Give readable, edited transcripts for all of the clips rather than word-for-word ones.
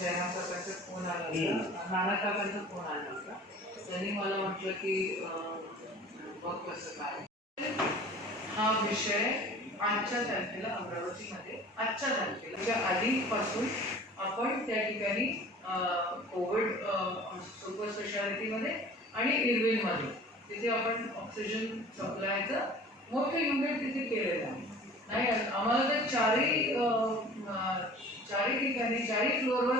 जयराम काकांचा फोन आला होता, नाना काकांचा फोन आला होता. त्यांनी मला म्हटलं की बघ कसं काय हा विषय आजच्या तारखेला अमरावतीमध्ये आजच्या तारखेला म्हणजे आधीपासून आपण त्या ठिकाणी कोविड सुपर स्पेशालिटीमध्ये आणि इरविनमध्ये तिथे आपण ऑक्सिजन सप्लायचं मोठं युनिट तिथे केलेलं आहे. नाही आम्हाला तर चारही ठिकाणी 40 फ्लोअरवर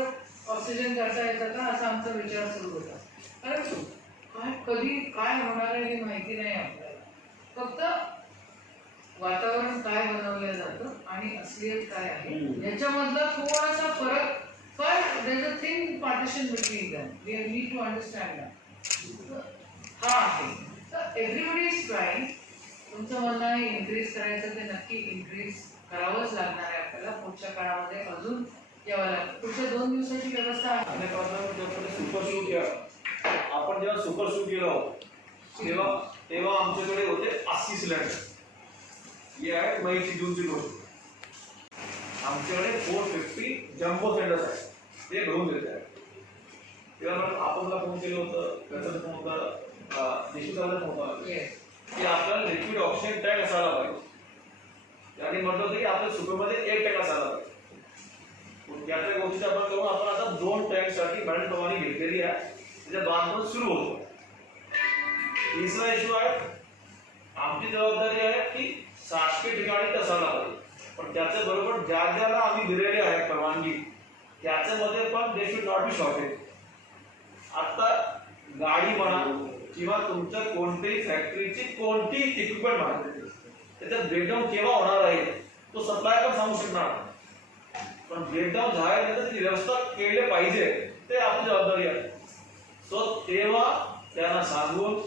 ऑक्सिजन करता येतं का असा आमचा विचार सुरू होता. कारण काय कधी काय होणार आहे हे माहिती नाही आपल्याला. फक्त वातावरण काय बनवलं जातं आणि असलियत काय आहे याच्यामधला थोडासा फरक. पण there is a thin partition between them. We need to understand that. हा आहे तर एव्हरीबडी इज ट्राईंग. तुमचं म्हणणं आहे इन्क्रीज करायचं ते नक्की इन्क्रीज करावंच लागणार आहे आपल्याला. पुढच्या काळामध्ये अजून यावं लागतं. पुढच्या 2 दिवसाची व्यवस्था आहे. सुपर शूट आपण जेव्हा सुपर शूट केलं तेव्हा आमच्याकडे होते 80 सिलेंडर. हे आहे मईची जूनची गोष्ट. आमच्याकडे 450 जम्बो सिलेंडर्स आहेत. ते भरून देत आहे. तेव्हा आपण फोन केलं होतं त्याचा फोन होता देशूचा फोन होता की आपल्याला लिक्विड ऑक्सिजन टँक असायला पाहिजे. आणि म्हटलं होतं की आपल्या सुपरमध्ये 1 टँक असायला पाहिजे. त्याच्या गोष्टी आपण करून आपण आता 2 टँकसाठी मॅडम प्रमाणे घेतलेली आहे. त्याच्या बांधकाम सुरू होतं. तिसरा इश्यू आहे आमची जबाबदारी आहे की शासकीय ठिकाणी असायला पाहिजे. पण त्याच्याबरोबर ज्या ज्याला आम्ही दिलेली आहे परवानगी त्याच्यामध्ये पण they should not be shortage. आता गाडी म्हणा किंवा तुमच्या कोणत्याही फॅक्टरीची कोणतीही इक्विपमेंट म्हणा त्याच्यात ब्रेकडाऊन केव्हा होणार आहे तो सप्लाय पण सांगू शकणार. पण ब्रेकडाऊन झाल्यानंतर त्याची व्यवस्था केली पाहिजे ते आपली जबाबदारी आहे. सो तेव्हा त्यांना सांगून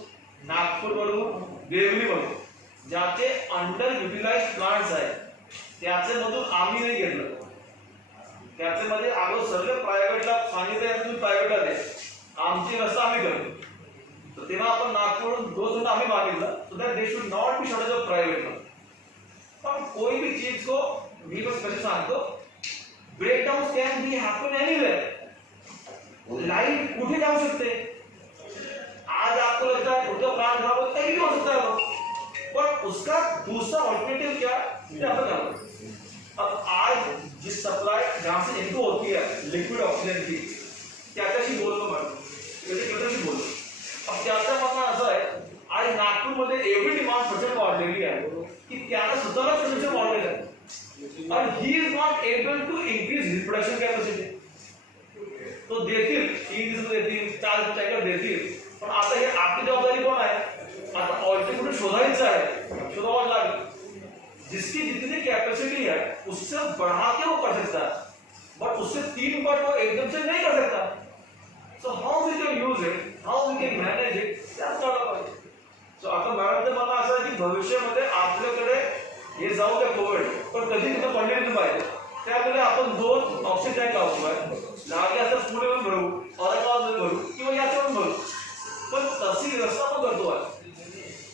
नागपूरवरून देवलीवरून ज्याचे अंडर युटिलाइज प्लांट्स आहेत त्याच्यामधून आम्ही नाही घेतलं. त्याच्यामध्ये आलो सर्व प्रायव्हेटला सांगितलं तुम्ही प्रायव्हेटला दे आमची व्यवस्था आम्ही करतो. तर तेव्हा आपण नागपूरवरून 2 जण आम्ही मागितलं so that they should not be shortage of private. पण कोई भी चीज को मी बस कैसे सांगतो breakdown can be happen anywhere. Line कुठे जाऊ शकते. आज आपको लगता है उनका प्लांट खराब हो कहीं भी हो सकता है पर उसका दूसरा ऑल्टरनेटिव क्या है आपको जानो. अब आज जिस सप्लाई जहां से इनको होती है लिक्विड ऑक्सीजन की त्याच्याशी बोलतो मॅडम त्याच्याशी बोलतो. अब त्याचा म्हणणं असं आहे आज नागपूरमध्ये एवढी डिमांड प्रचंड वाढलेली आहे की त्याला स्वतःला प्रदूषण वाढलेलं आहे. and he is not able to increase his production capacity. तो देतील 3 दिवस देतील 4 टँकर देतील. पण आता हे आपली जबाबदारी कोण आहे. आता ऑल्टरनेटिव्ह शोधायचं आहे शोधावं लागेल. जिसकी जितनी कैपेसिटी है उससे बढ़ा के वो कर सकता है बट उससे 3 बार वो एकदम से नहीं कर सकता. So how we can use it how we can manage it त्याच कळलं पाहिजे. सो आता मॅडमचं म्हणणं असं आहे की भविष्यामध्ये आपल्याकडे हे जाऊ द्या कोविड पण कधी तिथं कंटिन्यू पाहिजे. त्यामुळे आपण 2 ऑक्सिजन टँक लावतोय. लागले आता पुढे पण भरू औरंगाबाद भरू किंवा याच्यावर भरू पण तशी व्यवस्था पण करतोय.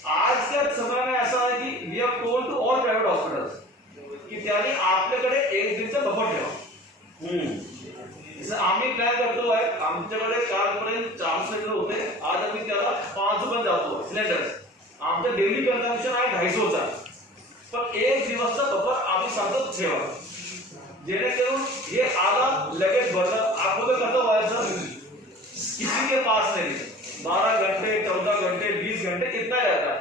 आज त्या समय में ऐसा है कि we have told to all private hospitals की त्यांनी आपल्याकडे 1 दिनचा बफर ठेवा. जसं आम्ही प्लॅन करतो आहे आमच्याकडे कालपर्यंत 400 सिलेंडर होते. आज आम्ही त्याला 500 पण जातो सिलेंडर्स. आमचं डेली कन्झम्पशन आहे 250चा. पण 1 दिवसचा बफर आम्ही सांगतो ठेवा जेणेकरून हे आला लगेच भरलं. अगोदर कसं व्हायचं किसी के पास नहीं 12 घंटे 14 घंटे 20 घंटे कितना रहता है.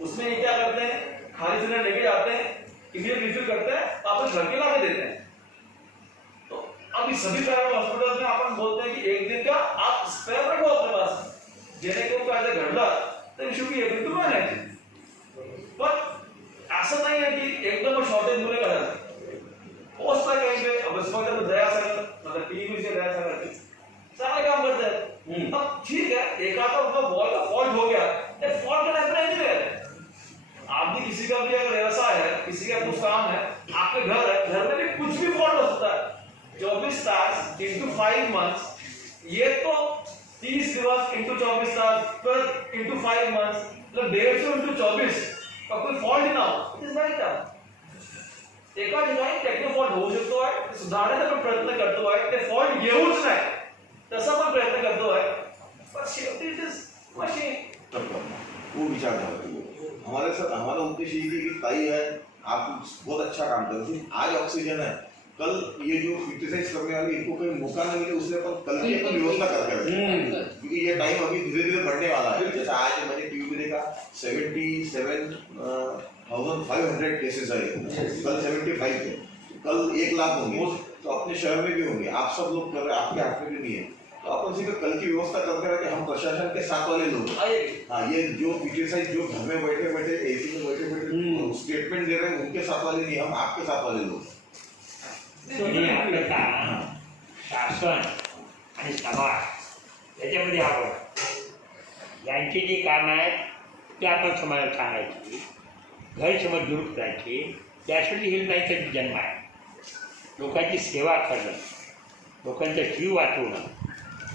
उसमें ये क्या करते हैं खाली सिलेंडर लेके जाते हैं इमीडिएट रिफिल करते हैं वापस घर के लाके देते हैं. तो अभी सभी प्राइवेट हॉस्पिटल में अपन बोलते हैं कि 1 दिन का आप स्पेयर रखो अपने पास जेणेकरून काय घडलं तर you should be able to manage. पण असं नाही आहे की एकदम शॉर्टेज मुळे करायचं पोहोचता कहीं पे. अब इस वक्त दया सागर मतलब टीवी से दया सागर सारा काम करते हैं. अब ठीक है एक आता उनका बॉल का फॉल्ट हो गया फॉल्ट का रहता है. आप भी किसी का भी अगर व्यवसाय है किसी का कुछ काम है आपके घर में भी कुछ भी फॉल्ट हो सकता है. 24 तास इंटू 5 मंथ्स ये तो 30 दिवस इंटू 24 तास फिर इंटू 5 मंथ्स मतलब 150 इंटू 24 का कोई फॉल्ट ही ना हो इट इज वेरी टफ. एका ठिकाणी टेक्निकल फॉल्ट होऊ शकतो आहे, ते सुधारण्याचा पण प्रयत्न करतो आहे, ते फॉल्ट येऊच नाही तसा पण प्रयत्न करतो आहे, पण शेवटी इट इज मशीन। वो विचार हमारे साथ हमारा उद्देश्य ये कि ताई है आप बहुत अच्छा काम कर रहे हैं, आज ऑक्सीजन है, कल ये जो क्रिटिसाइज करने वाले इनको कोई मौका न मिले उसमें अपन कल की अपन व्यवस्था करके रखें, क्योंकि ये टाइम अभी धीरे धीरे बढ़ने वाला है। जैसा आज मैंने टीवी में देखा 77,500 केसेस है, कल 75 थे, कल 1 लाख होंगे, तो अपने शहर में भी होंगे, आप सब लोग कर रहे हैं, आपके हाथ में भी नहीं है, तो अपन सिर्फ कल की व्यवस्था करते रहे कि हम प्रशासन के साथ वाले लोग, हाँ ये जो क्रिटिसाइज जो घर में बैठे बैठे एसी में बैठे बैठे स्टेटमेंट दे रहे हैं उनके साथ वाले नहीं, हम आपके साथ वाले लोग। आपलं काम शासन आणि समाज याच्यामध्ये आपण यांची जी कामं आहेत ते आपण समाजाला सांगायची, गैरसमज दूर करायची, त्यासाठी हेल्पलाईनचा जन्म आहे। लोकांची सेवा करणं, लोकांचा जीव वाचवणं,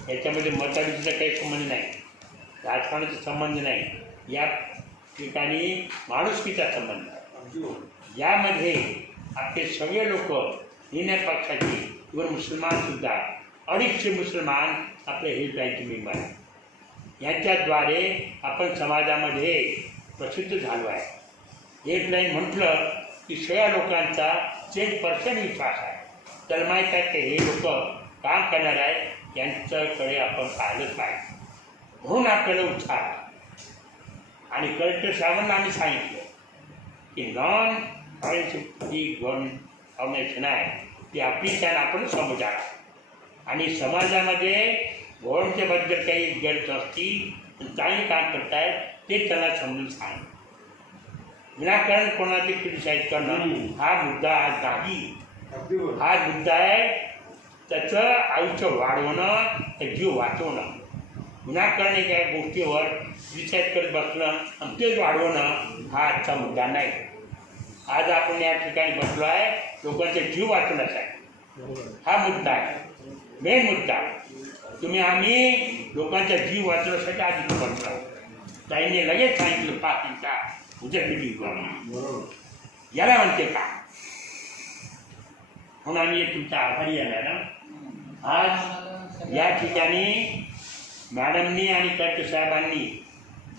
याच्यामध्ये मतदारीचा काही संबंध नाही, राजकारणाचा संबंध नाही, या ठिकाणी माणुसकीचा संबंध आहे। यामध्ये आपले सगळे लोक हिंदू पक्षाचे किंवा मुसलमानसुद्धा 250 मुसलमान आपले हेल्पलाईनचे मेंबर आहेत। यांच्याद्वारे आपण समाजामध्ये प्रसिद्ध झालो आहे। हेल्पलाईन म्हटलं की सगळ्या लोकांचा 100% विश्वास आहे, तर माहीत आहे की हे लोक काम करणार आहेत, यांच्याकडे आपण पाहिलंच पाहिजे, म्हणून आपल्याला उत्साह आहे। आणि कलेक्टर साहेबांना आम्ही सांगितलं की नॉन जी गव्हर्नमेंट ऑर्गनायझेशन आहे ती आपली त्याला आपण समजावं, आणि समाजामध्ये गव्हर्नमेंटबद्दल काही गरज असतील चांगले काम करतायत ते त्यांना समजून सांग, विनाकारण कोणाचे क्रिटिसाईज करणं हा मुद्दा आज नाही, हा मुद्दा आहे त्याचं आयुष्य वाढवणं, ते जीव वाचवणं। विनाकारण एका गोष्टीवर क्रिटिसाईज करत बसणं आणि तेच वाढवणं हा आजचा मुद्दा नाही। आज आपण या ठिकाणी बसलो आहे लोकांचे जीव वाचवण्याचा आहे, हा मुद्दा आहे, मेन मुद्दा। आम्ही लोकांचा जीव वाचवण्यासाठी आधी बसलो, ताईने लगेच सांगितलं 5 मिनिटात उद्या मिटिंग करू, याला म्हणते का, म्हणून आम्ही तुमचा आभारी आहे मॅडम। आज या ठिकाणी मॅडमनी आणि कलेक्टर साहेबांनी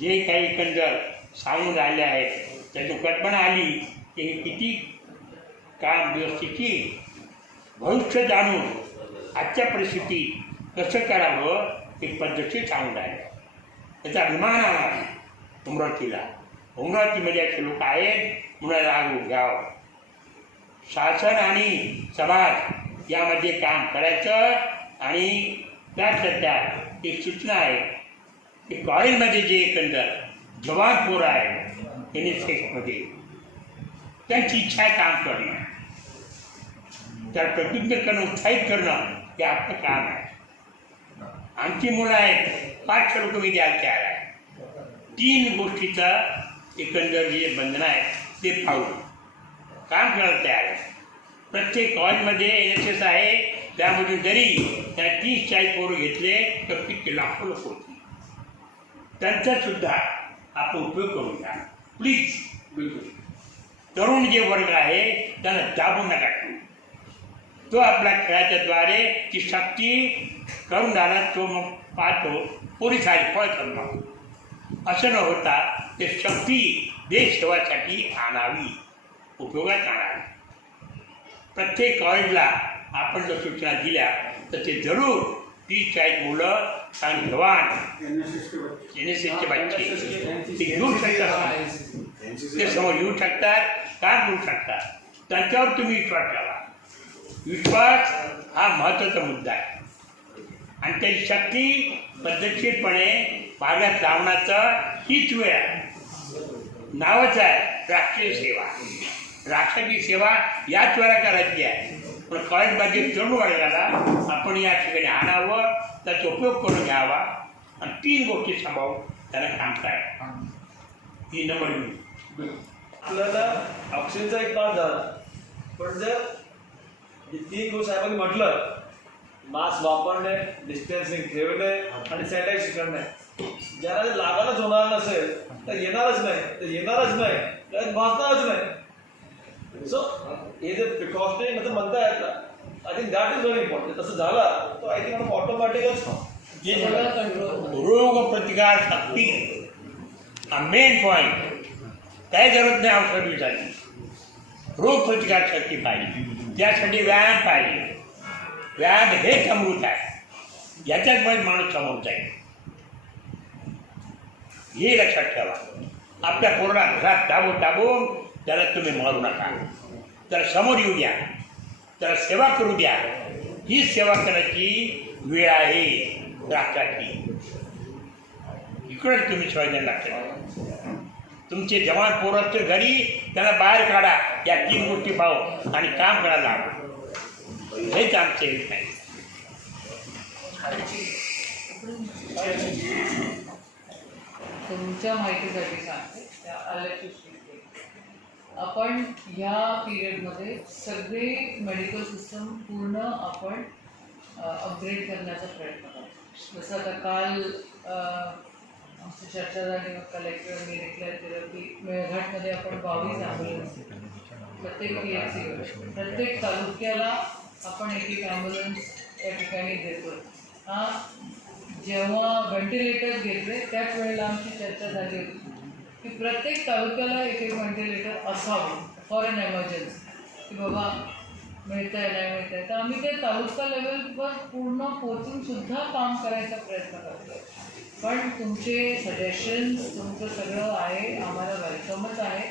जे काही एकंदर सांगून राहिले आहेत त्याची कल्पना आली की हे किती काम व्यवस्थित भविष्य जाणून आजच्या परिस्थितीत कसं करावं हे पद्धतशीर सांगून राहिलं। त्याचा अभिमान आला अमरावतीला, अमरावतीमध्ये असे लोक आहेत म्हणून लागू घ्यावं। शासन आणि समाज यामध्ये काम करायचं, आणि त्यात एक सूचना आहे की कॉलेजमध्ये जे एकंदर जवान पोरं आहेत NSSमध्ये त्यांची इच्छा आहे काम करणं, त्याला प्रतिज्ञ करणं, उत्साहित करणं हे आपलं काम आहे। आमची मुलं आहेत 500 लोक मी द्यायला तयार आहे। 3 गोष्टीचा एकंदर जे बंधन आहे ते पाहून काम करायला तयार आहे। प्रत्येक कॉलेजमध्ये NSS आहे, त्यामधून जरी त्या 30-40 पोरं घेतले तर किती लाखो लोक होती, त्यांचासुद्धा आपण उपयोग करून घ्या प्लीज। बिलकुल तरुण जे वर्ग आहे त्यांना दाबून नका ठेवू, तो आपल्या खेळाच्याद्वारे ती शक्ती करून राहिला, तो मग पाहतो पोलीस आहे फळ करणं, असं न होता ते शक्ती देश सेवासाठी आणावी, उपयोगात आणावी। प्रत्येक कॉलेजला आपण जर सूचना दिल्या तर ते जरूर 30-40 मुलं आणि जवान NSSचे बच्चे ते येऊ शकतात, ते समोर येऊ शकतात, काम करू शकतात, त्यांच्यावर तुम्ही विश्वास ठेवा। विश्वास हा महत्त्वाचा मुद्दा आहे, आणि त्याची शक्ती पद्धतशीरपणे मार्गात लावण्याचं हीच वेळ आहे। नावच आहे राष्ट्रीय सेवा, राष्ट्राची सेवा याच वेळा करायची आहे। पण कॉलेजमध्ये तरुण वर्गाला आपण या ठिकाणी आणावं, त्याचा उपयोग करून घ्यावा, आणि 3 गोष्टी सांभाळून त्याला काम करायचं, ही नंबर 1। आपल्याला ऑक्सिजनचा एक पास झाला, पण जर 3 गोष्टी साहेबांनी म्हटलं, मास्क वापरणे, डिस्टन्सिंग ठेवणे आणि सॅनिटाईज करणे, ज्याला जर लागायलाच होणार नसेल तर येणारच नाही, तर येणारच नाही, त्यात भासणारच नाही। सो हे जे प्रिकॉशनरी मतलब म्हणता येत ना, I think that is very important. तसं झालं तर आय थिंक ऑटोमॅटिकच सगळं कंट्रोल. रोग प्रतिकार शक्ती हा मेन पॉईंट. काय जरूरत नाही औषध विचारली. रोग प्रतिकार शक्ती पाहिजे, त्यासाठी व्यायाम पाहिजे. व्यायाम हेच अमृत आहे. याच्यात पण माणूस समोर जाईल, हे लक्षात ठेवा. आपल्या पूर्ण घरात दाबून त्याला तुम्ही मारू नका. त्याला समोर येऊ द्या, त्याला सेवा करू द्या. ही सेवा करायची वेळ आहे राष्ट्राची. इकडे तुम्ही संवेदन लागते. तुमचे जवान पोरं असतील घरी, त्यांना बाहेर काढा. या 3 गोष्टी पाहू आणि काम करायला लावा. हेच आमचे हेच नाही. तुमच्या माहितीसाठी सांगते, त्या आल्याची स्थिती. आपण ह्या पिरियडमध्ये सगळे मेडिकल सिस्टम पूर्ण आपण अपग्रेड करण्याचा प्रयत्न करतो. जसं आता काल आमची चर्चा झाली, कलेक्टरने डिक्लेअर केलं की मेळघाटमध्ये आपण 22 ॲम्ब्युलन्स प्रत्येक PHC प्रत्येक तालुक्याला आपण एक ॲम्ब्युलन्स या ठिकाणी देतो. हा जेव्हा व्हेंटिलेटर्स घेतले त्याच वेळेला आमची चर्चा झाली होती की प्रत्येक तालुक्याला एक व्हेंटिलेटर असावं फॉर अन एमर्जन्सी, की बाबा मिळतं आहे नाही मिळतं आहे. तर आम्ही ते तालुका लेवलवर पूर्ण पोचून सुद्धा काम करायचा प्रयत्न करतो. पण तुमचे सजेशन्स तुमचं सगळं आहे, आम्हाला वेलकमच आहे.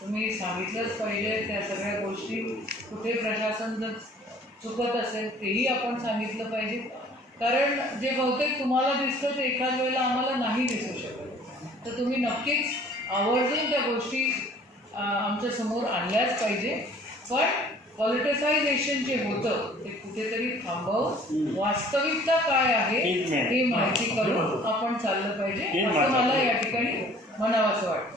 तुम्ही सांगितलंच पाहिजे त्या सगळ्या गोष्टी. कुठे प्रशासन जर चुकत असेल तेही आपण सांगितलं पाहिजे. कारण जे बहुतेक तुम्हाला दिसतं ते एखाद वेळेला आम्हाला नाही दिसू शकत. तर तुम्ही नक्कीच आवर्जून त्या गोष्टी आमच्यासमोर आणल्याच पाहिजे. पण पॉलिटिसायझेशन जे होतं ते कुठेतरी थांबवून वास्तविकता काय आहे ही माहिती करून आपण चाललं पाहिजे, असं मला या ठिकाणी म्हणावंसं वाटतं.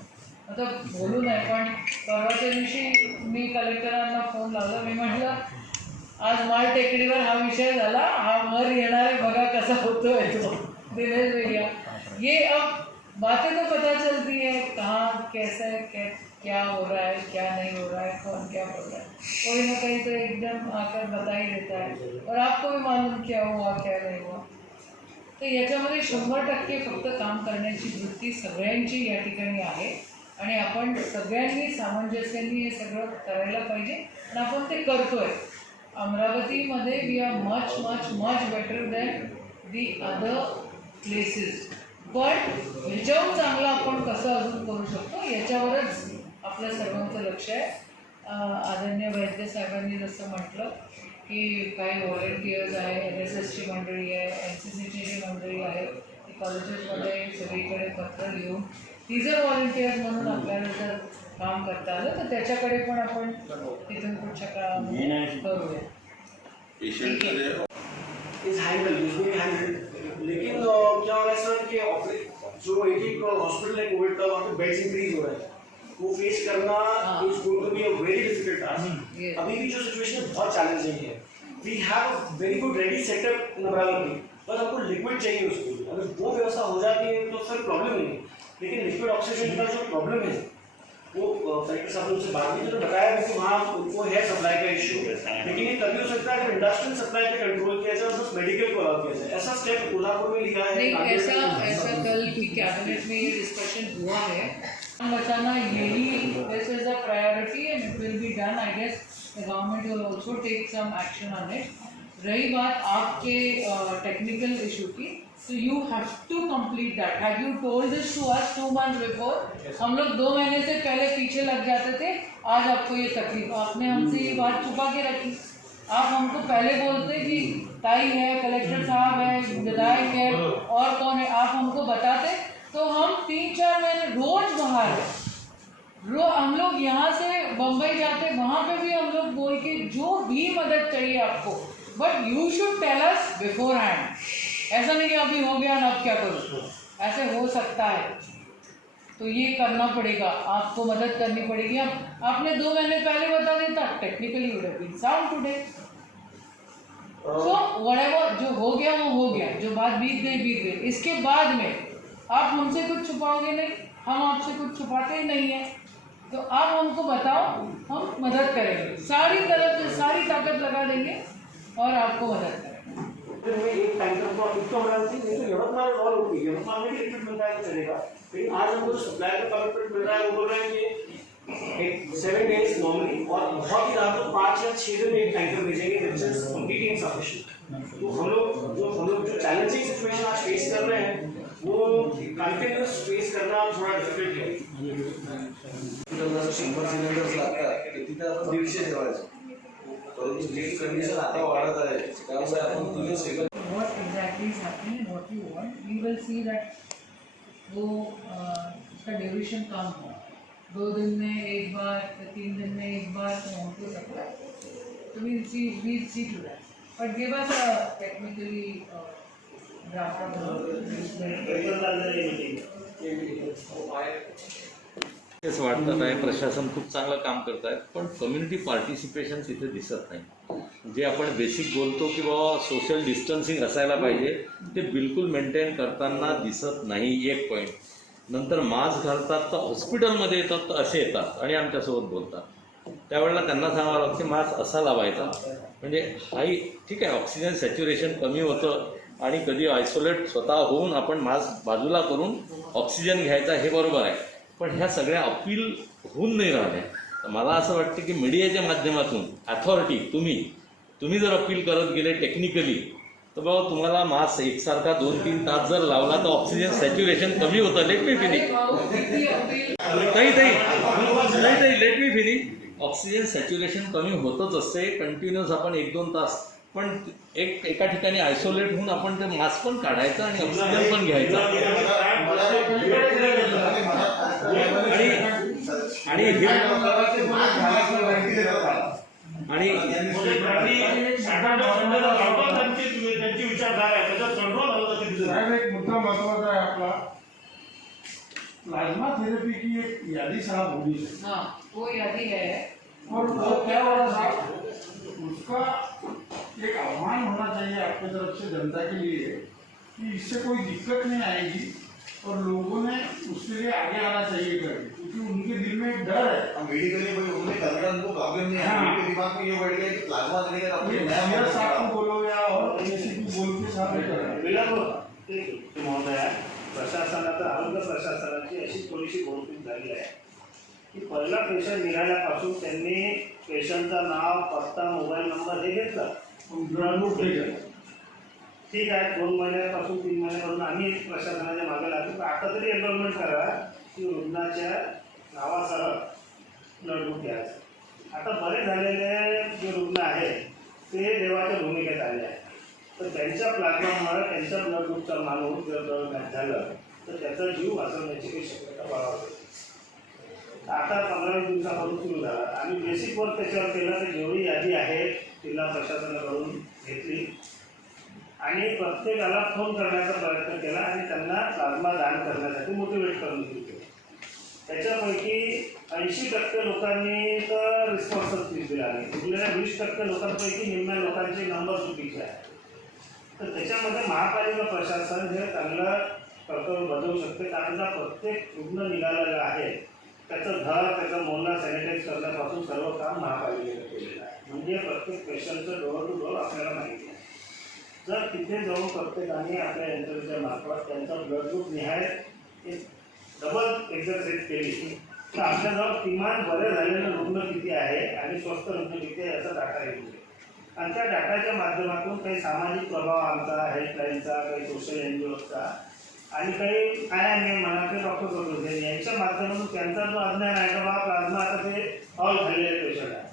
आता बोलू नाही, पण परवाच्या दिवशी मी कलेक्टरांना फोन लावला. मी म्हटलं आज माळ टेकडीवर हा विषय झाला, हा वर येणार आहे, बघा कसा होतोय तो दिनेश भैया. ये अब बातें तो पता चलती है कहाँ कैसा है, क्या हो रहा है क्या नहीं हो रहा है, कौन क्या बोल रहा है. कोई ना कहीं तो एकदम आकर बता ही देता है और आपको भी मालूम क्या हुआ क्या नहीं हुआ. तर याच्यामध्ये 100% फक्त काम करण्याची वृत्ती सगळ्यांची या ठिकाणी आहे आणि आपण सगळ्यांनी सामंजस्याने हे सगळं करायला पाहिजे आणि आपण ते करतोय. अमरावतीमध्ये we are much much much better than the other places. पण ह्याच्याहून चांगलं आपण कसं अजून करू शकतो याच्यावरच आपल्या सर्वांचं लक्ष आहे. आदरणीय वैद्य साहेबांनी जसं म्हटलं की काही व्हॉलेंटियर्स आहे, NSSची मंडळी आहे, NCCची जी मंडळी आहे ती कॉलेजेसमध्ये सगळीकडे पत्र लिहून ती जर व्हॉलेंटियर्स म्हणून आपल्याला जर काम करता आलं तर त्याच्याकडे पण आपण तिथून पुढच्या काळामध्ये करूया. लेकिन क्या हो रहा है सर कि जो एक हॉस्पिटल है कोविड का, वहाँ पे बेड्स इंक्रीज हो रहा है, वो फेस करना is going to be a very difficult task. अभी भी जो सिचुएशन है बहुत चैलेंजिंग है. We have a very good ready setup in Amaravati, बस हमको लिक्विड चाहिए उसको. अगर वो व्यवस्था हो जाती है तो सर प्रॉब्लम नहीं है. लेकिन लिक्विड ऑक्सीजन का जो प्रॉब्लम है वो कलेक्टर साहब ने उनसे बात की तो बताया कि वहाँ उनको है सप्लाई का इशू. लेकिन ये तभी हो सकता है अगर इंडस्ट्रियल सप्लाई पे कंट्रोल किया जाए और बस मेडिकल को अलाउ किया जाए. ऐसा स्टेप कोल्हापुर में लिखा है. नहीं, ऐसा कल की कैबिनेट में ये डिस्कशन हुआ है. बताना यही this is a priority and it will be done. I guess the government will also take some action on it. रही बात आपके टेक्निकल इशू की, तो you have to complete that. Have you told this to us 2 months before? हम लोग 2 महीने से पहले पीछे लग जाते थे. आज आपको ये तकलीफ, आपने हमसे ये बात छुपा के रखी. आप हमको पहले बोलते कि ताई है, कलेक्टर साहब है, विधायक है और कौन है, आप हमको बताते तो हम 3-4 महीने रोज बाहर है. हम लोग यहाँ से बम्बई जाते, वहाँ पे भी हम लोग बोल के जो भी मदद चाहिए आपको, but you should tell us before hand. ऐसा नहीं कि अभी हो गया ना अब क्या करूँ, ऐसे हो सकता है. तो ये करना पड़ेगा, आपको मदद करनी पड़ेगी. अब आपने 2 महीने पहले बता देता, technically would have been sound today. So whatever जो हो गया वो हो गया, जो बात बीत गई. इसके बाद में आप हमसे कुछ छुपाओगे नहीं, हम आपसे कुछ छुपाते ही नहीं है. तो आप हमको बताओ हम मदद करेंगे, सारी तरफ से सारी ताकत लगा देंगे और आपको मदद करेंगे। फिर मैं एक टैंकर को इसको बना दी, नहीं तो यवतमाल और होगी, यवतमाल में लिक्विड मिलता है तो चलेगा। लेकिन आज हमको जो सप्लाई का कमिटमेंट मिल रहा है वो बोल रहे हैं कि एक 7 days नॉर्मली और बहुत ही ज़्यादा तो 5 या 6 दिन में एक टैंकर भेजेंगे, which is completely insufficient। तो हम लोग जो चैलेंजिंग सिचुएशन आज फेस कर रहे हैं वो कंटिन्यूस फेस करना थोड़ा डिफिकल्ट है। 100 सिलेंडर्स लागतात तिथे आपण 150 ठेवायचं, परंतु जी कंडिशन आता वाढत आहे त्यामुळे आपण तुझे second What exactly is happening and what you want, we will see that वो उसका ड्यूरेशन कम हो, 2 दिन में एक बार, 3 दिन में एक बार तो हमको सकता है, तो we'll see to that. But give us a technically draft of तेच वाटतं आहे प्रशासन खूप चांगलं काम करत आहे, पण कम्युनिटी पार्टिसिपेशन तिथे दिसत नाही। जे आपण बेसिक बोलतो की बाबा सोशल डिस्टन्सिंग असायला पाहिजे ते बिलकुल मेंटेन करताना दिसत नाही। एक पॉईंट नंतर मास्क घालतात तर हॉस्पिटलमध्ये येतात तर असे येतात आणि आमच्यासोबत बोलतात, त्यावेळेला त्यांना सांगावं लागतं मास्क असा लावायचा, म्हणजे हाई ठीक आहे ऑक्सिजन सॅच्युरेशन कमी होतं आणि कधी आयसोलेट स्वतः होऊन आपण मास्क बाजूला करून ऑक्सिजन घ्यायचा हे बरोबर आहे, पण ह्या सगळ्या अपील होऊन नाही राहिल्या। तर मला असं वाटतं की मीडियाच्या माध्यमातून अथॉरिटी तुम्ही जर अपील करत गेले टेक्निकली तर बाबा तुम्हाला मास्क एकसारखा 2-3 तास जर लावला तर ऑक्सिजन सॅच्युरेशन कमी होतं। लेट मी फिनिश ताई let me finish oxygen saturation कमी होतच असते कंटिन्युअस, आपण 1-2 तास, पण एका ठिकाणी आयसोलेट होऊन आपण ते मास्क पण काढायचं आणि ऑक्सिजन पण घ्यायचा त्यांची विचारधारा आहे त्याचा कंट्रोल होता की एक मुद्दा महत्वाचा आहे आपला, प्लाज्मा थेरेपी की एक यादी साहब होनी है। हाँ वो यादी है और वो क्या हो रहा था उसका एक आह्वान होना चाहिए आपकी तरफ से जनता के लिए कि इससे कोई दिक्कत नहीं आएगी और लोगों ने उसके लिए आगे आना चाहिए करके, क्योंकि उनके दिल में एक डर है। मेडिकली कोई उन्हें करना उनको प्रॉब्लम नहीं है, उनके दिमाग में ये बैठ गया कि प्लाज्मा देने का अपने नया साहब को बोलो या और एसीपी बोल के साहब महोदया, प्रशासनाचं आरोग्य प्रशासनाची अशी थोडीशी गोष्ट झाली आहे की पहिला पेशंट निघाल्यापासून त्यांनी पेशंटचं नाव, पत्ता, मोबाईल नंबर हे घेतलं, नोट घेतलं, ठीक आहे। 2 महिन्यापासून 3 महिन्यापासून आम्ही प्रशासनाच्या मागे लागतो, पण आता तरी एनरोलमेंट करा की रुग्णाच्या नावासह ब्लड ग्रुप घ्यायचं। आता बरे झालेले जे रुग्ण आहेत ते देवाच्या भूमिकेत आले आहेत, तर त्यांच्या प्लाझ्मामुळे त्यांच्या ब्लड ग्रुपचा माणूस जर ब्लड मॅच झालं तर त्याचा जीव वाचवण्याची काही शक्यता वाढवते। आता 15-20 दिवसापासून सुरू झाला, आम्ही बेसिक वर्क त्याच्यावर केलं, तर जेवढी यादी आहे तिला प्रशासनाकडून घेतली आणि प्रत्येकाला फोन करण्याचा प्रयत्न केला आणि त्यांना प्लाझ्मा दान करण्यासाठी मोटिवेट करून दिली। त्याच्यापैकी 80% लोकांनी तर रिस्पॉन्सच दिला नाही, उरलेल्या 20% लोकांपैकी निम्म्या लोकांचे नंबर चुकीचे आहे। तर त्याच्यामध्ये महापालिका प्रशासन हे चांगलं कर्तव्य बजावू शकते, कारण का प्रत्येक रुग्ण निघालेला आहे त्याचं घर, त्याचा मोहल्ला सॅनिटाईज करण्यापासून सर्व काम महापालिकेने केलेलं आहे, म्हणजे प्रत्येक पेशंटचं डोअर टू डोअर आपल्याला माहिती आहे। जर तिथे जाऊन प्रत्येकाने आपल्या यंत्रणेच्या मार्फत त्यांचा ब्लड ग्रुप निहाय एक डबल एक्झरसाइज केली तर आपल्याजवळ किमान बरे झालेले रुग्ण किती आहे आणि स्वस्थ रुग्ण किती आहे याचा डाटा येऊ शकतो, आणि त्या डाटाच्या माध्यमातून काही सामाजिक प्रभाव आमचा, हेल्पलाईनचा, काही सोशल एनजीओचा आणि काही IMA म्हणा ते डॉक्टर होते यांच्या माध्यमातून त्यांचा जो अज्ञान आहे का बाबा प्लाझ्मा आता ते ऑल झालेले पेशंट आहे,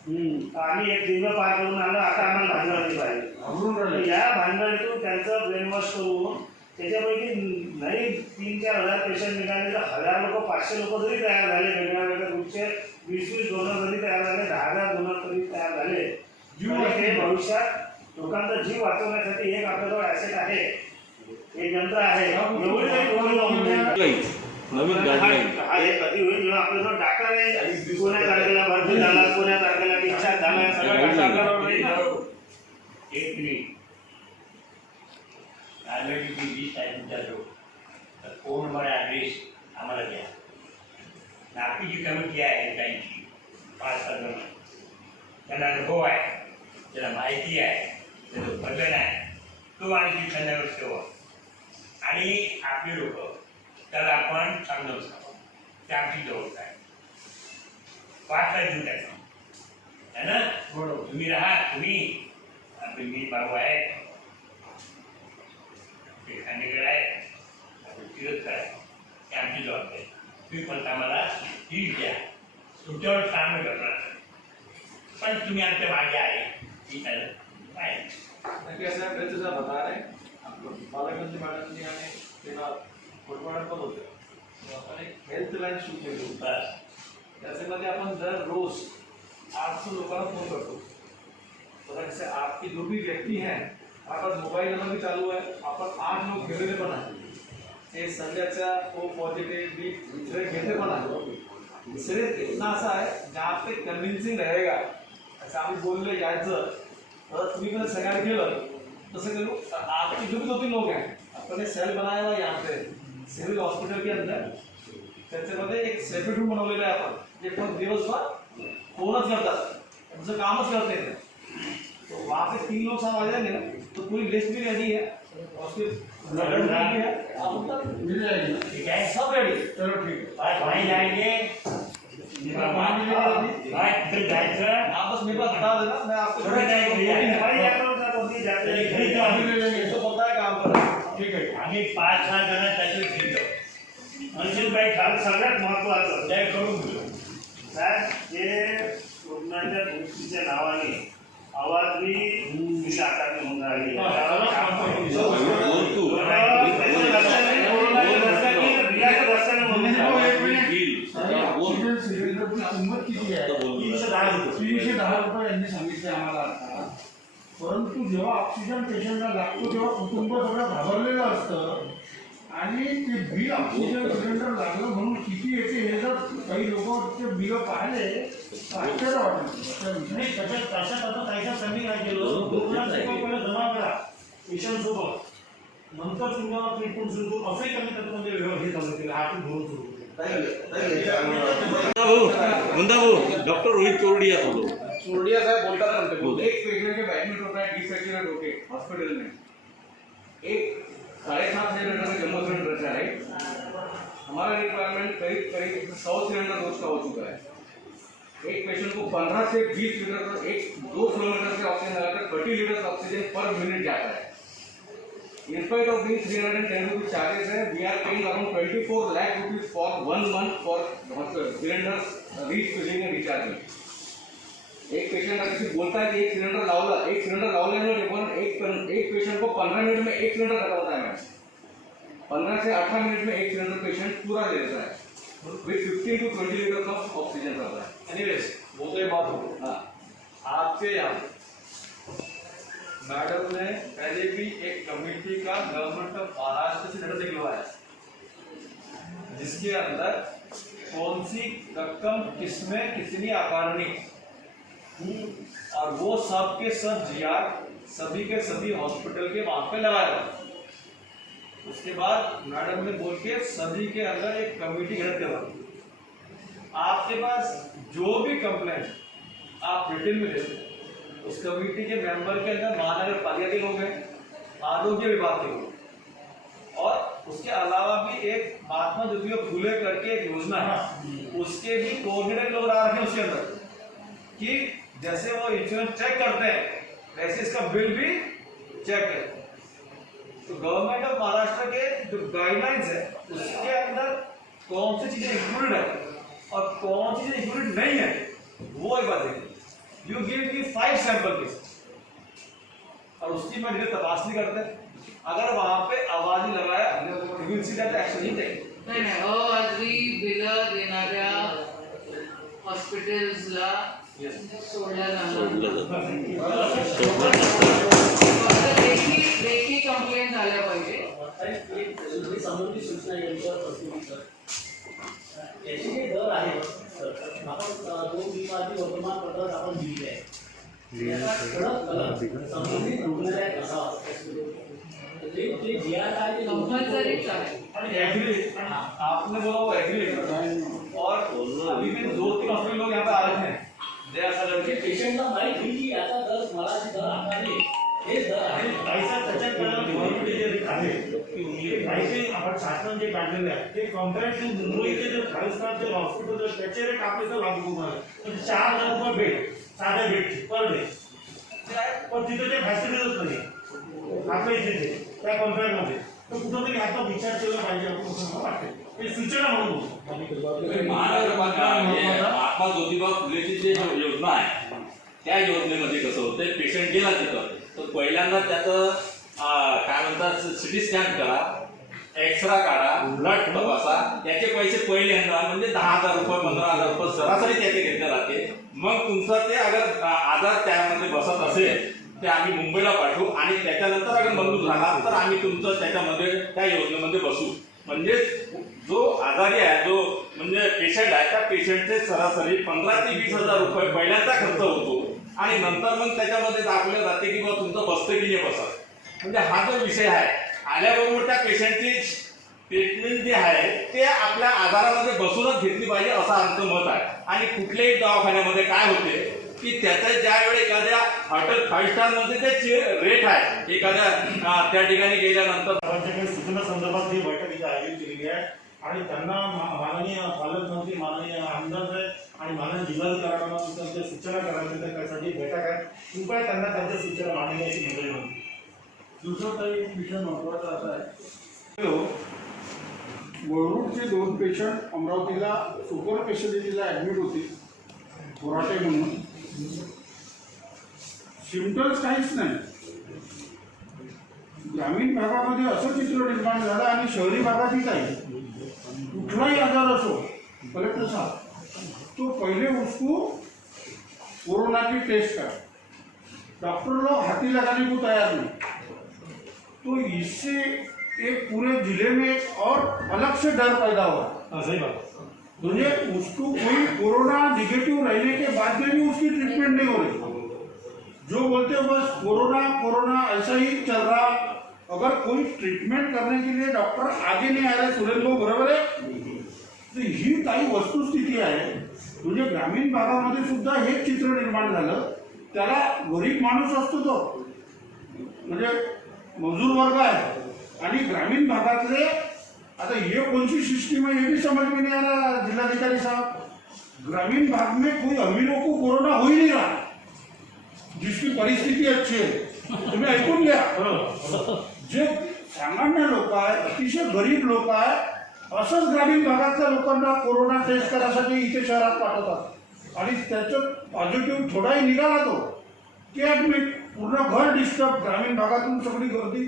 आम्ही एक दिव्य पार करून आलो, आता आम्हाला भांडवली पाहिजे, या भांडवलीतून त्यांचं ब्रेन वॉश करून त्याच्यापैकी नाही 3-4 हजार पेशंट निघाले तर 1000 लोक 500 लोक जरी तयार झाले, वेगळ्या वेगळ्या ग्रुपचे 20-20 डोनर जरी तयार झाले, 10,000 डोनर तरी तयार झाले, हे भविष्यात लोकांचा जीव वाचवण्यासाठी एक आपल्याजवळ ॲसेट आहे, एक यंत्र आहे। एवढी नवीन गाईडलाईन हा हे कधी होईल जेव्हा आपल्याजवळ डाटा आहे, कोण्या तारखेला भरती झाला, कोण्या तारखेला डिस्चार्ज झाला, सगळं डाटा आपल्याजवळ राहील ना। एक मिनिट ऑलरेडी लिस्ट आहे तुमच्याजवळ, तर फोन नंबर ॲड्रेस आम्हाला द्या। नागपूरची कमिटी आहे त्यांची, 5-6 जण त्यांना अनुभव आहे, त्याला माहिती आहे, त्याचं वजन आहे, तो आणखी तंदुरुस्त ठेवा आणि आपली लोक त्याला आपण समजावून सांगू, ते आमची जबाबदारी आहे. वाटला जीव त्याचा है ना. तुम्ही राहा, तुम्ही आपले मी बाबू आहे, आपले खांडेकर आहे, आपले तिरस्कार आहे, ते आमची जबाबदारी. तुम्ही पण आम्हाला ही द्या, तुमच्यावर काम करणार, पण तुम्ही आमच्या मागे आहे, ठीक आहे काय. नक्की असं आपल्याला तुझा बता आहे पालकमंत्री मॅडमनी आणि तेव्हा कोटवाडा पण होते, आपण एक हेल्थ लाईन सुरू केली होती. त्याच्यामध्ये आपण दररोज 800 लोकांना फोन करतो. तर जैसे आपकी जो भी व्यक्ति हैं, आपका मोबाईल नंबर भी चालू है, आपण 8 लोक घेतलेले पण आहे. ते सध्याच्या ओ पॉझिटिव्ह बी दुसरे घेतले पण आहे. सिर्फ इतना असा आहे जहाँ पे कन्व्हिन्सिंग रहेगा, असं आम्ही बोलले यायचं तर तुम्ही पण सगळ्यांना केलं तसं करू. आपके जो भी 2-3 लोग हैं, अपने सेल बनाया हुआ यहाँ पे सिविल हॉस्पिटल के अंदर, त्याच्यामध्ये एक सेपरेट रूम बनवलेला आहे आपण, जे पण दिवसभर फोनच करतात, तुमचं कामच करते हैं. तो वहाँ पे 3 लोग साथ आ जाएंगे ना, तो पूरी लिस्ट भी रेडी है और उसके ब्लड भी है, आप मतलब मिल जाएगी ना? ठीक है, सब रेडी. चलो ठीक है. बाय वहीं जाएंगे, बाय फिर जाएगा. आप बस मेरे पास बता देना, मैं आपको थोड़ा टाइम भैया, हमारी तो आपको बोलती जाते हैं, घरी तो आम्ही ले लेंगे. पता है काम कर. ठीक आहे. आम्ही 5-6 जण त्याच्यात घेतो. मनसुखबाई ठाक सगळ्यात महत्वाचं त्या करून घेऊ. साहेब हे रुग्णाच्या दुरुस्तीच्या नावाने आवाजही दिली आकारणी होऊन राहिली. ऑक्सिजन सिलेंडरची किंमत किती आहे? 310 रुपये. 310 रुपये यांनी सांगितले आम्हाला आता. परंतु जेव्हा ऑक्सिजन पेशंटला लागतो तेव्हा कुटुंब सगळं घाबरलेलं असतं आणि ते बिल ऑक्सिजन सिलेंडर लागलं म्हणून किती येते हे जर काही लोक ते बिल पाहिले तर आश्चर्य वाटलं. नाही त्याच्यात काहीसा कमी नाही केलं. 2 लाख रुपये पहिलं जमा करा पेशंटसोबत, नंतर तुम्हाला ट्रीटमेंट सुरू करू, असंही कमी त्याच्यामध्ये हे चालू केलं. आपण धोरण सुरू केलं. डॉक्टर रोहित चोरडिया बोलो. चोरडिया साहब बोलता था, एक पेशेंट के एडमिट होता है डिसफेक्टेड होके हॉस्पिटल में, एक 7.5 सिलेंडर में जम्मू सिलेंडर रखा है. हमारा रिक्वायरमेंट करीब 100 सिलेंडर रोज का हो चुका है. एक पेशेंट को 15 से 20 लीटर, 1-2 किलोमीटर से ऑक्सीजन लगाकर 30 लीटर ऑक्सीजन पर मिनट जाता है. In spite of being 310 rupees charges है, we are paying around 24 lakh rupees for 1 month for cylinders refilling and recharging. एक पेशेंट अगर किसी बोलता है कि एक सिलेंडर लाओ पण एक पेशेंट को 15 मिनट में 1 सिलेंडर खत्म होता है मैम. 15 से 18 मिनट में 1 सिलेंडर पेशेंट पूरा ले लेता है with 15 to 20 litre of oxygen रहता है. एनीवेज वो तो ये बात हो. हाँ, आपके यहाँ मैडम ने पहले भी एक कमेटी का गवर्नमेंट ऑफ महाराष्ट्र से लेटर निकलवाया, जिसके अंदर कौन सी रकम किसमें कितनी आकारणी, और वो सब के सब जीआर सभी के सभी हॉस्पिटल के वहां पे लगाया. उसके बाद मैडम ने बोल के सभी के अंदर एक कमेटी गठित करवा. आपके पास जो भी कंप्लेंट आप रिटर्न में दे, उस कमेटी के मेंबर के अंदर महानगर पालिका के लोग हैं, आरोग्य विभाग के लोग, और उसके अलावा भी एक महात्मा ज्योतिबा फुले करके एक योजना है, उसके भी कोऑर्डिनेटर लोग आ रखे हैं उसके अंदर, कि जैसे वो इंश्योरेंस चेक करते हैं वैसे इसका बिल भी चेक है. तो गवर्नमेंट ऑफ महाराष्ट्र के जो गाइडलाइंस है उसके अंदर कौन सी चीजें इंक्लूडेड है और कौन सी चीजें इंक्लूडेड नहीं है, वो एक बात देखिए. You give me 5 सैंपल केस और उसकी मैं डिटेल तपासनी करते हैं. अगर वहां पे आवाज ही लगाया you will see that action he take. नाही अवाजवी बिलं देणाऱ्या हॉस्पिटल्सला सोडल्या जाणार. लेखी कंप्लेंट झाल्या पाहिजे. संबंधित सूचना यांच्यावर याची काही दर आहे. आपण 2 दिवसाची वर्तमानपत्रात आपण दिली आहे. संबंधित रुग्णालयात असावा. ते जी आर आहे ते कंपल्सरीच आहे. आणि एग्री आपने बोला वो एग्री, और अभी भी 2-3 हॉस्पिटल लोग यहाँ पे आ रहे हैं आहे ते काही आपण शासन जे काढलेले आहे ते कॉम्पॅरेटिव्ह मुंबईचे जे खालिस्तानचे हॉस्पिटल त्याचे रेट आपल्या इथं लागू होणार आहे. म्हणजे 4,000 रुपये बेड, साध्या बेडची पर डे. पण तिथे ते फॅसिलिटीज नाही आपल्या इथे त्या कॉन्ट्रॅक्टमध्ये. तर कुठंतरी आता विचार केला पाहिजे असं वाटतं. हे सूचना म्हणून महात्मा ज्योतिबा फुलेची जी योजना आहे त्या योजनेमध्ये कसं होतं, पेशंट गेला तिथं तर पहिल्यांदा त्याचं काय म्हणतात सिटी स्कॅन करा, एक्सरा काढा, ब्लड तपासा, त्याचे पैसे पहिल्यांदा म्हणजे 10,000 रुपये 15,000 रुपये सरासरी त्याचे घेतले जाते. मग तुमचं ते अगर आजार त्यामध्ये बसत असेल ते आम्ही मुंबईला पाठवू आणि त्याच्यानंतर अगर मंजूर झाला तर आम्ही तुमचं त्याच्यामध्ये त्या योजनेमध्ये बसू. म्हणजे जो आजारी आहे, जो म्हणजे पेशंट आहे, त्या पेशंटचे सरासरी 15,000 ते 20,000 रुपये पहिल्यांदा खर्च होतो आणि नंतर मग त्याच्यामध्ये दाखवलं जाते की बाबा तुमचं बसतं की नाही बसत. म्हणजे हा जो विषय आहे आल्याबरोबर त्या पेशंटची ट्रीटमेंट जी आहे ते आपल्या आजारामध्ये बसूनच घेतली पाहिजे असं आमचं मत आहे. आणि कुठल्याही दवाखान्यामध्ये काय होते की त्याच्या ज्यावेळी एखाद्या हॉटेल 5 स्टारमध्ये त्याचे रेट आहे एखाद्या त्या ठिकाणी गेल्यानंतर राज्याकडे सूचना संदर्भात ही बैठक इथे आयोजित केलेली आहे आणि त्यांना माननीय पालकमंत्री, माननीय आमदार साहेब आणि माननीय जिल्हाधिकाऱ्यांना त्यांच्या सूचना करायच्या त्यासाठी बैठक आहे. कृपया त्यांना त्यांच्या सूचना मांडण्याची विनंती होती. दुसरा एक विषय महत्त्वाचा असा आहे, वळरूडचे 2 पेशंट अमरावतीला सुपर स्पेशालिटीला ॲडमिट होते कोराटे म्हणून. सिम्पटम्स काहीच नाही. ग्रामीण भागामध्ये असं चित्र निर्माण झालं आणि शहरी भागातही काही कुठलाही आजार असो, कलेक्टर साहब तो पहले उसको कोरोना की टेस्ट कर, डॉक्टर लोग हाथी लगाने को तैयार नहीं. तो इससे एक पूरे जिले में एक और अलग से डर पैदा हुआ. सही बात. मुझे उसको कोई कोरोना निगेटिव रहने के बाद में भी उसकी ट्रीटमेंट नहीं हो रही. जो बोलते बस कोरोना कोरोना ऐसा ही चल रहा. अगर कोई ट्रीटमेंट करने के लिए डॉक्टर आगे नहीं आ रहे, सुरेश भाऊ बरोबर आहे. तर ही काही वस्तुस्थिती आहे. म्हणजे ग्रामीण भागामध्ये सुद्धा हेच चित्र निर्माण झालं. त्याला गरीब माणूस असतो तो, म्हणजे मजूर वर्ग आहे आणि ग्रामीण भागातले. आता ये कौन सी सिस्टम है ये भी समझ में नहीं आ रहा जिलाधिकारी साहब. ग्रामीण भाग में कोई अमीरों को कोरोना हो ही नहीं रहा जिसकी परिस्थिती अच्छी आहे. तुम्ही ऐकून घ्या. जे सामान्य लोक आहे, अतिशय गरीब लोक आहे, असंच ग्रामीण भागातल्या लोकांना कोरोना टेस्ट करायसाठी इथे शहरात पाठवतात आणि त्याचं पॉझिटिव्ह थोडाही निघाला तो की ॲडमिट. पूर्ण घर डिस्टर्ब. ग्रामीण भागातून सगळी गर्दी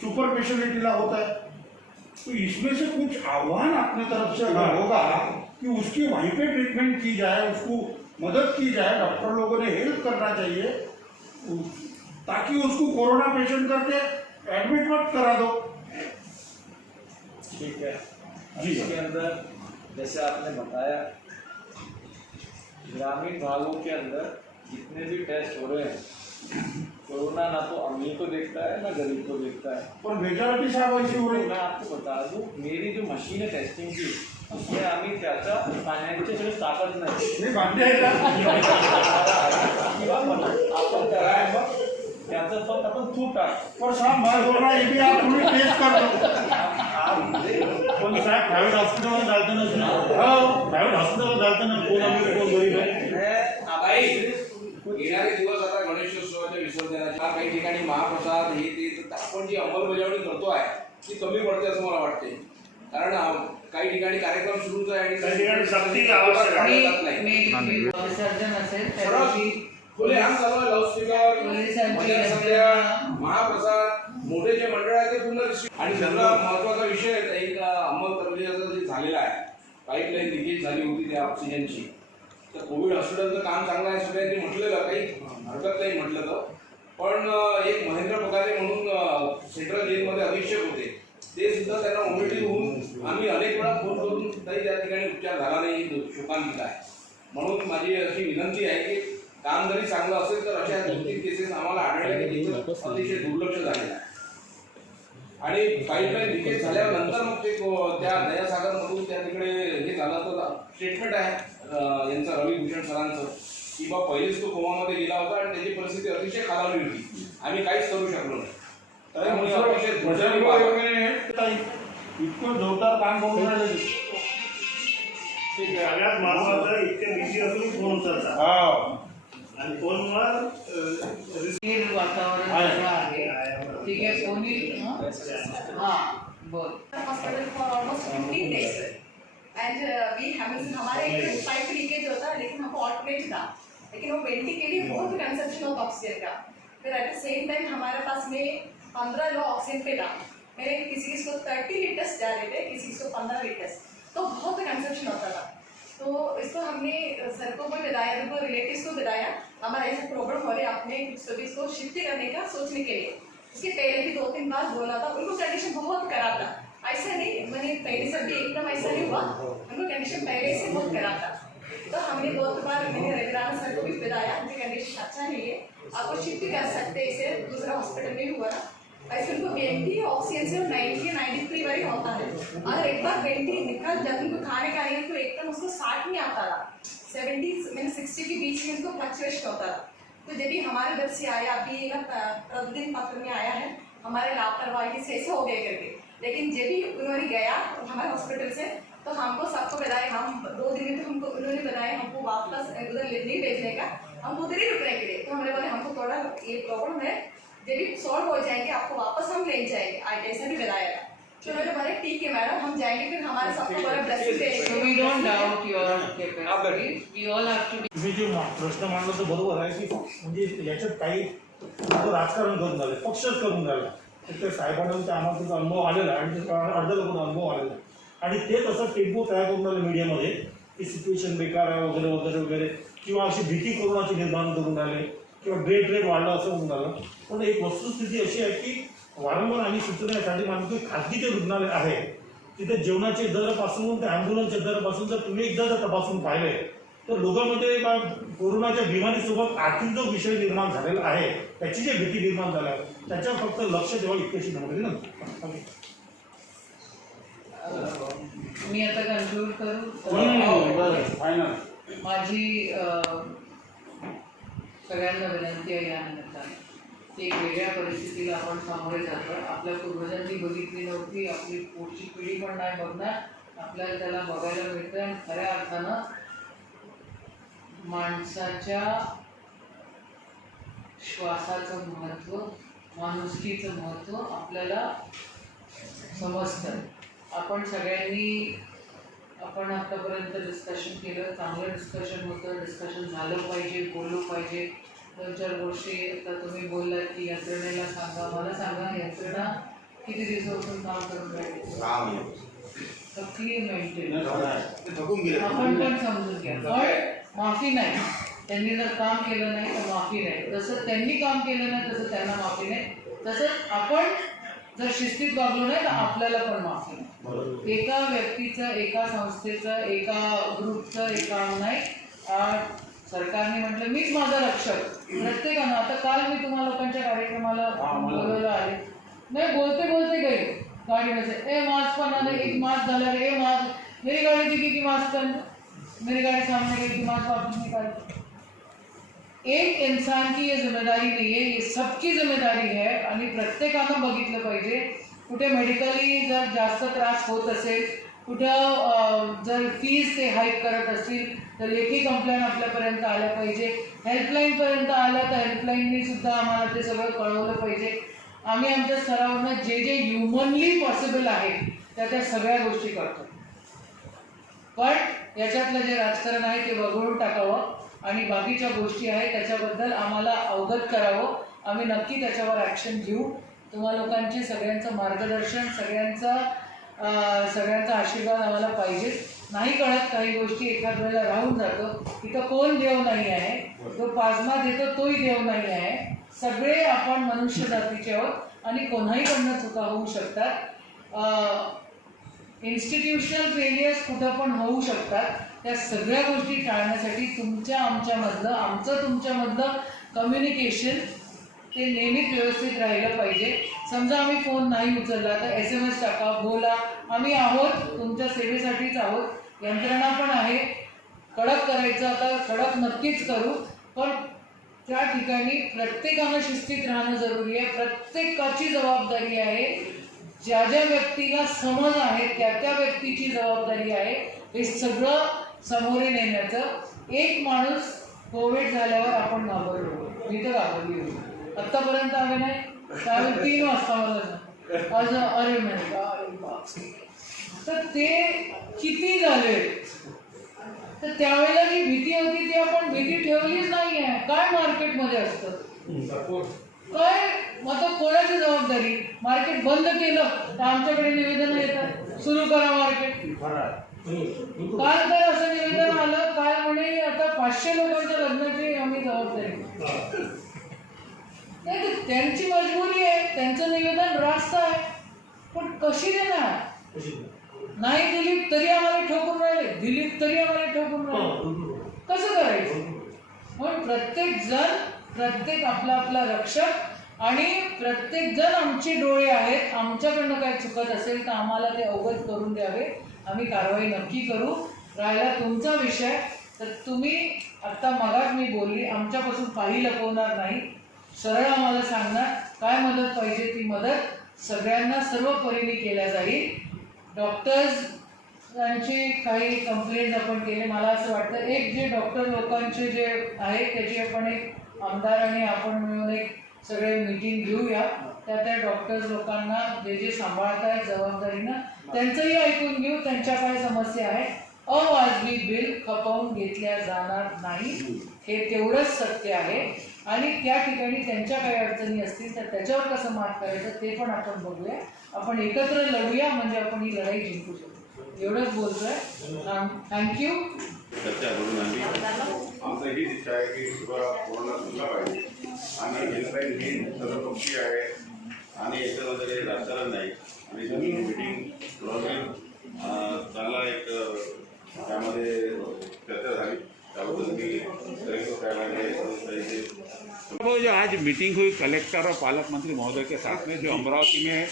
सुपर स्पेशलिटीला होत आहे. तो इसमें से कुछ आह्वान अपने तरफ से अगर होगा कि उसकी वहीं पे ट्रीटमेंट की जाए, उसको मदद की जाए, डॉक्टर लोगों ने हेल्प करना चाहिए ताकि उसको कोरोना पेशेंट करके एडमिट मत करा दो. ठीक है जी. इसके अंदर जैसे आपने बताया ग्रामीण भागों के अंदर जितने भी टेस्ट हो रहे हैं कोरोना ना तो अमीर को देखता है ना गरीब को देखता है. और मेजॉरिटी साहब ऐसी हो रही. मैं आपको बता दूं मेरी जो मशीन है टेस्टिंग की उसमें आम्ही त्याचा फायनान्शियल ताकद नाही. बांधले आहे का आपण कराय मग त्याचं फक्त आपण तूट टाक. और साहब मैं बोल रहा ये भी आप पूरी टेस्ट कर दो. पण साहेब प्रायव्हेट हॉस्पिटलमध्ये जाताना प्रायव्हेट हॉस्पिटलला जाताना कोण अमीर कोण गरीब आहे. येणारे दिवस आता गणेशोत्सवाच्या विसर्जनाच्या काही ठिकाणी महाप्रसाद हे ते आपण जी अंमलबजावणी करतो आहे ती कमी पडते असं मला वाटते. कारण काही ठिकाणी कार्यक्रम सुरूच आहे आणि काही ठिकाणी सक्ती आवश्यक आहे. विसर्जन असेल त्या दिवशी खुले आम चालू आहे. लाऊडस्पीकर महाप्रसाद मोठे जे मंडळ आहे ते पूर्ण आणि दुसरा महत्वाचा विषय एक अंमलबजावणीचा जे झालेला आहे. पाईपलाईन लिकेज झाली होती त्या ऑक्सिजनची. तर कोविड हॉस्पिटलचं काम चांगलं आहे सगळ्यांनी म्हटलेलं, काही हरकत नाही म्हटलं तर. पण एक महेंद्र पगारे म्हणून सेंट्रल जेलमध्ये अधीक्षक होते, ते सुद्धा त्यांना मोबिलिटी होऊन आम्ही अनेक वेळा फोन करून तरी त्या ठिकाणी उपचार झाला नाही, शोकांतिक आहे. म्हणून माझी अशी विनंती आहे की काम जरी चांगलं असेल तर अशा 2-3 केसेस आम्हाला आढळल्या की तिथं अतिशय दुर्लक्ष झालेलं आहे. आणि पाईपलाईन लिकेज झाल्यानंतर मग ते त्या दयासागरमधून त्या तिकडे हे झालं तर स्टेटमेंट आहे यांचं रविभूषण सरांचं की बा पहिलेच तो कोमामध्ये गेला होता आणि त्याची परिस्थिती अतिशय खालावली होती, आम्ही काहीच करू शकलो नाही. त्यामुळे अतिशय बजरंग बाबा इतकं जोरदार काम करून राहिले. सगळ्यात महत्वाचं इतके बिझी असून फोन करतात आणि फोनवर स्थिर वातावरण सगळं आहे. ठीक आहे. कोणी हां बोल. Hospital for almost 15 days and we हमारे पाइप लीकेज होता लेकिन हमको ऑल्टरनेट था, लेकिन वो बेल्टी के लिए बहुत कंजप्शन होता ऑक्सीजन का. फिर एट द सेम टाइम हमारे पास में 15 लोग ऑक्सीजन पे था. मेरे किसी को 30 लीटर्स जा रहे थे, किसी को 15 लीटर्स, तो बहुत कंजप्शन होता था. तो इसको हमने सर को भी बताया, उनको रिलेटिव्स को बताया हमारा ऐसा प्रॉब्लम हो रहा है, आपने कुछ इसको शिफ्ट करने का सोचने के लिए. इसके पहले भी 2-3 बार बोला था, उनको कंडीशन बहुत खराब था. ऐसा नहीं मैंने पहले से भी एकदम ऐसा नहीं हुआ, उनको कंडीशन पहले से बहुत खराब था. तो हमने 2 बार मैंने रेगुलर सर को भी बताया कि कंडीशन अच्छा नहीं है, आपको शिफ्ट कर सकते हैं, इसे दूसरा हॉस्पिटल में हुआ ना. ऐसे उनको 20 ऑक्सीजन से 90-93 वरी होता है. अगर एक बार 20 निकल जब उनको खाने का नहीं तो एकदम उसको 60 में आता था. 70 मैंने 60 के बीच में उनको फ्लक्चुएशन होता था. तो जब भी हमारे घर से आया, अभी ना प्रतिदिन पत्र में आया है हमारे लापरवाही से ऐसे हो गए करके, लेकिन जब भी उन्होंने गया हमारे हॉस्पिटल से तो हमको सबको बताया, हम 2 दिन में तो हमको उन्होंने बताया हमको वापस उधर नहीं भेजने का, हम उधर ही रुकने के लिए. तो हमने बोले हमको थोड़ा ये प्रॉब्लम है, जब भी सॉल्व हो जाएंगे आपको वापस हम ले जाएंगे, आज ऐसा भी बताया था. तो मैंने बोला ठीक है मैडम हम जाएंगे, फिर हमारे सबको बड़ा blessing they. So we don't doubt your capacity. We all have to be. तुम्ही जे प्रश्न मांडला तो बरोबर आहे की म्हणजे याच्यात काही राजकारण करून झालं, पक्षच करून राहिला. त्या साहेबांना त्या आम्हाला त्याचा अनुभव आलेला आहे आणि अर्ध्या लोकांना अनुभव आलेला आहे आणि ते तसं टेम्पो तयार करून राहिले मीडियामध्ये की सिच्युएशन बेकार आहे वगैरे वगैरे वगैरे, किंवा अशी भीती कोरोनाची निर्माण करून राहिले किंवा रेट वाढला असं होऊन राहिलं. पण एक वस्तुस्थिती अशी आहे की वारंवार आम्ही सुचवण्यासाठी मानतो की खाजगी जे रुग्णालय आहे तिथे जेवणाचे दरापासून ते ॲम्ब्युलन्सच्या दरापासून जर तुम्ही एकदा जर तपासून पाहिले तर लोकांमध्ये कोरोनाच्या बिमारीसोबत आर्थिक जो विषय निर्माण झालेला आहे त्याची जी भीती निर्माण झाली आहे त्याच्यावर फक्त लक्ष ठेवा इतकेशी नव्हते ना. मी आता कन्क्लूड करू. माझी सगळ्यांना विनंती आहे या निमित्ताने, एक वेगळ्या परिस्थितीला आपण सामोरे जातो. आपल्या पूर्वजांनी बघितली नव्हती, आपली पुढची पिढी पण नाही बघणार, आपल्याला त्याला बघायला मिळतं. आणि खऱ्या अर्थानं माणसाच्या श्वासाचं महत्त्व, माणुसकीचं महत्त्व आपल्याला समजतं. आपण सगळ्यांनी आतापर्यंत डिस्कशन केलं, चांगलं डिस्कशन होतं, डिस्कशन झालं पाहिजे, बोललो पाहिजे. 2-4 गोष्टी आता तुम्ही बोललात की यंत्रणेला सांगा, मला सांगा यंत्रणा किती दिवसापासून काम करून राहिली? थकली मेंटेन, थकून गेले. आपण पण समजून घ्या. पण माफी नाही, त्यांनी जर काम केलं नाही तर माफी नाही. जसं त्यांनी काम केलं नाही तसं त्यांना माफी नाही. तसंच आपण जर शिस्तीत वागलो नाही तर आपल्याला पण माफी नाही. एका व्यक्तीचं, एका संस्थेचं, एका ग्रुपचं, एका नाही. सरकारने म्हटलं मीच माझा रक्षक, प्रत्येकानं. आता काल मी तुम्हा लोकांच्या कार्यक्रमाला बोलवलं आले, नाही बोलते बोलते गई गाडीमध्ये, ए मास्क पण आले, एक मास्क झाला रे, ए मास्क, मेरी गाड़ी दिखी कि मास्क कर, मेरी गाड़ी सामने गई कि मास्क वापस निकाल. एक इंसान की ये जिम्मेदारी नहीं है, ये सबकी जिम्मेदारी है. आणि प्रत्येकानं बघितलं पाहिजे, कुठे मेडिकली जर जास्त त्रास होत असेल, कुठं जर फीज ते हाईक करत असतील तर लेखी कंप्लेंट आपल्यापर्यंत आल्या पाहिजे. हेल्पलाईनपर्यंत आल्या तर हेल्पलाईननी सुद्धा आम्हाला ते सगळं कळवलं पाहिजे. आम्ही आमच्या स्तरावरनं जे जे ह्युमनली पॉसिबल आहे त्या सगळ्या गोष्टी करतो. पण याच्यातलं जे राजकारण आहे ते वगळून टाकावं आणि बाकीच्या गोष्टी आहेत त्याच्याबद्दल आम्हाला अवगत करावं. आम्ही नक्की त्याच्यावर ॲक्शन घेऊ. तुम्हा लोकांचे सगळ्यांचं मार्गदर्शन, सगळ्यांचा आशीर्वाद आम्हाला पाहिजे. नाही कळत काही गोष्टी, एखाद वेळेला राहून जातो. इथं कोण देव नाही आहे, जो प्लाझ्मा देतो तोही देव नाही आहे. सगळे आपण मनुष्य जातीचे आहोत आणि कोणाहीकडनं चुका होऊ शकतात. इन्स्टिट्यूशनल फेलियर्स कुठं पण होऊ शकतात. त्या सगळ्या गोष्टी टाळण्यासाठी आमचं तुमच्यामधलं कम्युनिकेशन ते नेहमीच व्यवस्थित राहिलं पाहिजे. समजा आम्ही फोन नाही उचलला तर SMS टाका, बोला. आम्ही आहोत, तुमच्या सेवेसाठीच आहोत. यंत्रणा पण आहे. कडक करायचं आता कडक नक्कीच करू, पण त्या ठिकाणी प्रत्येकानं शिस्तीत राहणं जरुरी आहे. प्रत्येकाची जबाबदारी आहे. ज्या ज्या व्यक्तीला समज आहे त्या व्यक्तीची जबाबदारी आहे हे सगळं समोर नेण्याचं. एक माणूस कोविड झाल्यावर आपण घाबरलो, मी तर घाबरली होती. आत्तापर्यंत आम्ही नाही, त्यावेळी 3 वाजता मला आज अरे नाही. तर ते किती झाले, तर त्यावेळेला जी भीती होती ती आपण भीती ठेवलीच नाही आहे. काय मार्केटमध्ये असतं काय, मग कोणाची जबाबदारी? मार्केट बंद केलं तर आमच्याकडे निवेदन येतात सुरू करा मार्केट. काल तर असं निवेदन आलं, काय म्हणे आता 500 लोकांच्या लग्नाची आम्ही जबाबदारी. नाही, त्यांची मजबुरी आहे, त्यांचं निवेदन रास्त आहे, पण कशी देणार? नाही दिली तरी आम्हाला ठोकून राहिले, दिली तरी आम्हाला ठोकून राहिले. कसं करायचं? म्हणून प्रत्येक आपला आपला रक्षक आणि प्रत्येक जण आमचे डोळे आहेत. आमच्याकडनं काय चुकत असेल तर आम्हाला ते अवगत करून द्यावे, आम्ही कारवाई नक्की करू. राहिला तुमचा विषय, तर तुम्ही आत्ता मगाच मी बोलली, आमच्यापासून काही लपवणार नाही, सरळ आम्हाला सांगणार काय मदत पाहिजे ती मदत सगळ्यांना सर्व परीने केल्या जाईल. डॉक्टर्सची काही कंप्लेंट आपण केले. मला असं वाटतं एक जे डॉक्टर लोकांचे जे आहे त्याची आपण एक आमदार आणि आपण मिळून एक सगळे मीटिंग घेऊया. त्या डॉक्टर्स लोकांना जे जे सांभाळतायत जबाबदारीनं त्यांचंही ऐकून घेऊ, त्यांच्या काय समस्या आहेत. अवाजवी बिल खपवून घेतल्या जाणार नाही, हे तेवढंच सत्य आहे. आणि त्या ठिकाणी त्यांच्या काही अडचणी असतील तर त्याच्यावर कसं मात करायचं ते पण आपण बघूया. आपण एकत्र लढूया, म्हणजे आपण ही लढाई जिंकू शकतो. एवढंच बोलतोय. थँक्यू. चर्चा करून आम्ही आमचं ही इच्छा आहे की कोरोना सुटला पाहिजे आणि हेल्पलाईन ही सर्वपक्षीय आहे आणि याच्यामध्ये राजकारण नाही. आणि तुम्ही मीटिंग चांगला एक त्यामध्ये चर्चा झाली, त्याबद्दल मी वो जो आज मीटिंग हुई कलेक्टर और पालक मंत्री महोदय के साथ में, जो अमरावती में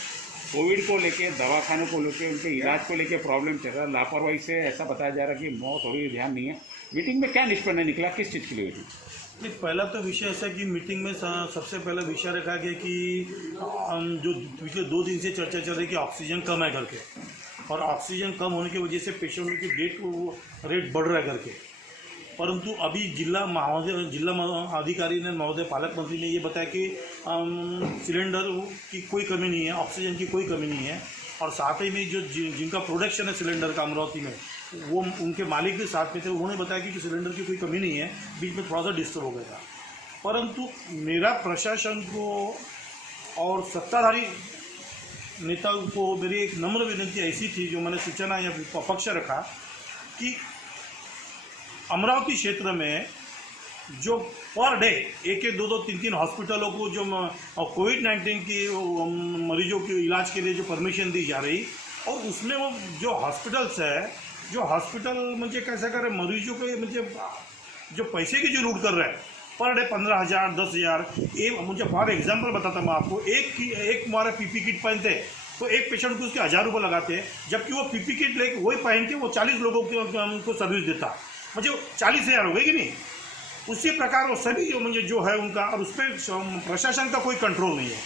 कोविड को लेके, दवाखानों को लेके, उनके इलाज को लेके प्रॉब्लम चल रहा है, लापरवाही से ऐसा बताया जा रहा है कि मौत हो रही है, ध्यान नहीं है. मीटिंग में क्या निष्पन्न निकला, किस चीज़ के लिए हुई? नहीं, पहला तो विषय ऐसा कि मीटिंग में सबसे पहला विषय रखा गया कि जो पिछले 2 दिन से चर्चा चल रही है कि ऑक्सीजन कम है करके, और ऑक्सीजन कम होने की वजह से पेशेंटों की डेथ रेट बढ़ रहा है करके. परंतु अभी जिला अधिकारी ने, महोदय पालक मंत्री ने ये बताया कि सिलेंडर की कोई कमी नहीं है, ऑक्सीजन की कोई कमी नहीं है. और साथ ही में जो जिनका प्रोडक्शन है सिलेंडर का अमरावती में, वो उनके मालिक भी साथ में थे, उन्होंने बताया कि सिलेंडर की कोई कमी नहीं है. बीच में थोड़ा सा डिस्टर्ब हो गया था. परंतु मेरा प्रशासन को और सत्ताधारी नेताओं को मेरी एक नम्र विनती ऐसी थी, जो मैंने सूचना या पक्ष रखा कि अमरावती क्षेत्र में जो पर डे 1-1, 2-2, 3-3 हॉस्पिटलों को जो कोविड-19 की मरीजों के इलाज के लिए जो परमिशन दी जा रही, और उसमें वो जो हॉस्पिटल्स है, जो हॉस्पिटल मुझे कैसा कर रहे मरीजों के, मुझे जो पैसे की जो लूट कर रहे हैं पर डे 15,000, 10,000. एक मुझे फॉर एग्जांपल बताता मैं आपको, एक हमारा पीपी किट पहनते तो एक पेशेंट को उसके 1,000 रुपये लगाते हैं, जबकि वो पीपी किट लेके वही पहन के वो 40 लोगों को सर्विस देता, मुझे 40,000 हो गए कि नहीं. उसी प्रकार वो सभी मुझे जो है उनका, और उस पर प्रशासन का कोई कंट्रोल नहीं है.